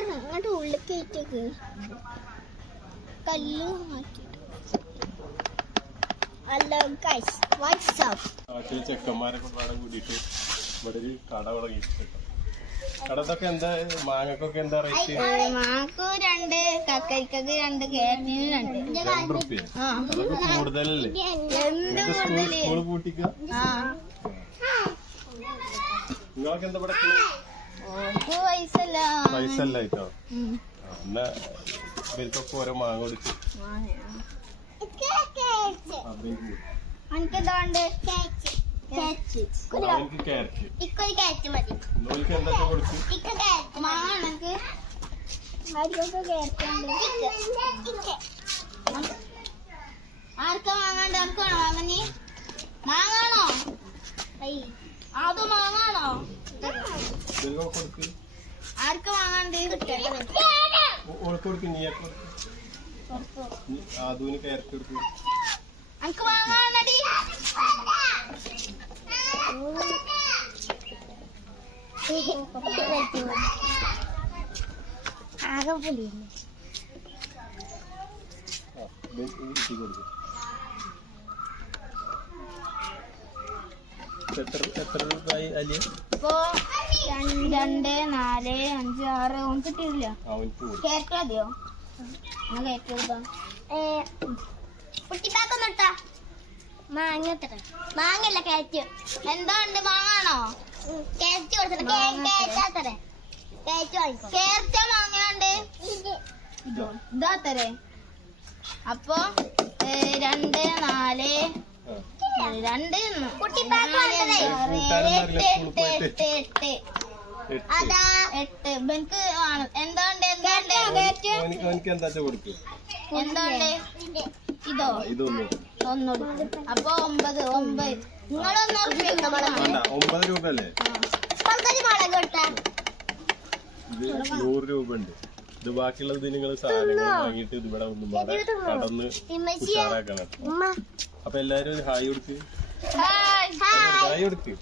ഇങ്ങോട്ട് ഉള്ളിൽ കയറ്റേക്ക് കല്ല് മാറ്റിട്ട്. Hello guys, what's up? ചെക്കന്മാരൊക്കെ പാടെ കൂടിയിട്ട് ഇവിടെ ഒരു കട തുടങ്ങിയിട്ടുണ്ട്. കടത്തൊക്കെ എന്താ മാങ്ങക്കൊക്കെ എന്താ റേറ്റ്? മാങ്ങക്ക് 2, കക്കരിക്കൊക്കെ 2, കേരറ്റിന് 2. ₹2. അതൊക്കെ കൂടുതലല്ലേ? സ്കൂള് പൂട്ടിക്ക. നിങ്ങളൊക്കെ എന്താ ഇവിടെ പൈസ അല്ല കേട്ടോ. എന്നാ ഇവർക്കൊക്കെ ഓരോ മാങ്ങ കൊടുക്കും. എനിക്ക് ക്യാരറ്റ് മതി. നോൽക്ക് എന്തൊക്കെ കൊടുക്കും? ആർക്കാ വാങ്ങാണ്ട്? ആർക്കാണോ വാങ്ങി? മാങ്ങാണോ? അത് മാങ്ങാണോ? കൊടുക്ക്. ആർക്കാ വാങ്ങാണ്ട്? കൊടുക്കും. നീ ആദൂന് ക്യാരറ്റ് കൊടുക്കും. അനക്ക് വാങ്ങാണടി. ആകെ പുളിയല്ലേ. എത്ര രൂപയായി അലിയ? ഇപ്പൊ 2, 4, 5, 6 ഒന്നും കിട്ടിയില്ല. കേരറ്റ് മതിയോ? കുട്ടിപ്പാക്കൊന്നിട്ടാ മാങ്ങ. മാങ്ങല്ല കേരറ്റ്. എന്താ ഉണ്ട്? മാങ്ങാണോ? കേരറ്റ് കൊടുത്തേ. കേരറ്റ് മാങ്ങാണ്ട് ഇതാത്തരേ. അപ്പൊ 2, 4, 2, 8. എനിക്ക് എന്താ ഇതോ ഒന്നുകൂടി. അപ്പൊ 9. നിങ്ങളൊന്നും രൂപ അല്ലേ? ഇത് 100 രൂപ ഉണ്ട്. ഇത് ബാക്കിയുള്ളത് നിങ്ങൾ സാധനങ്ങൾ വാങ്ങിയിട്ട് ഇവിടെ ഒന്നും കടന്ന് ഉഷാറാക്കണം. അപ്പൊ എല്ലാരും ഒരു ഹായ് കൊടുക്ക്. ഹായ് കൊടുക്ക്.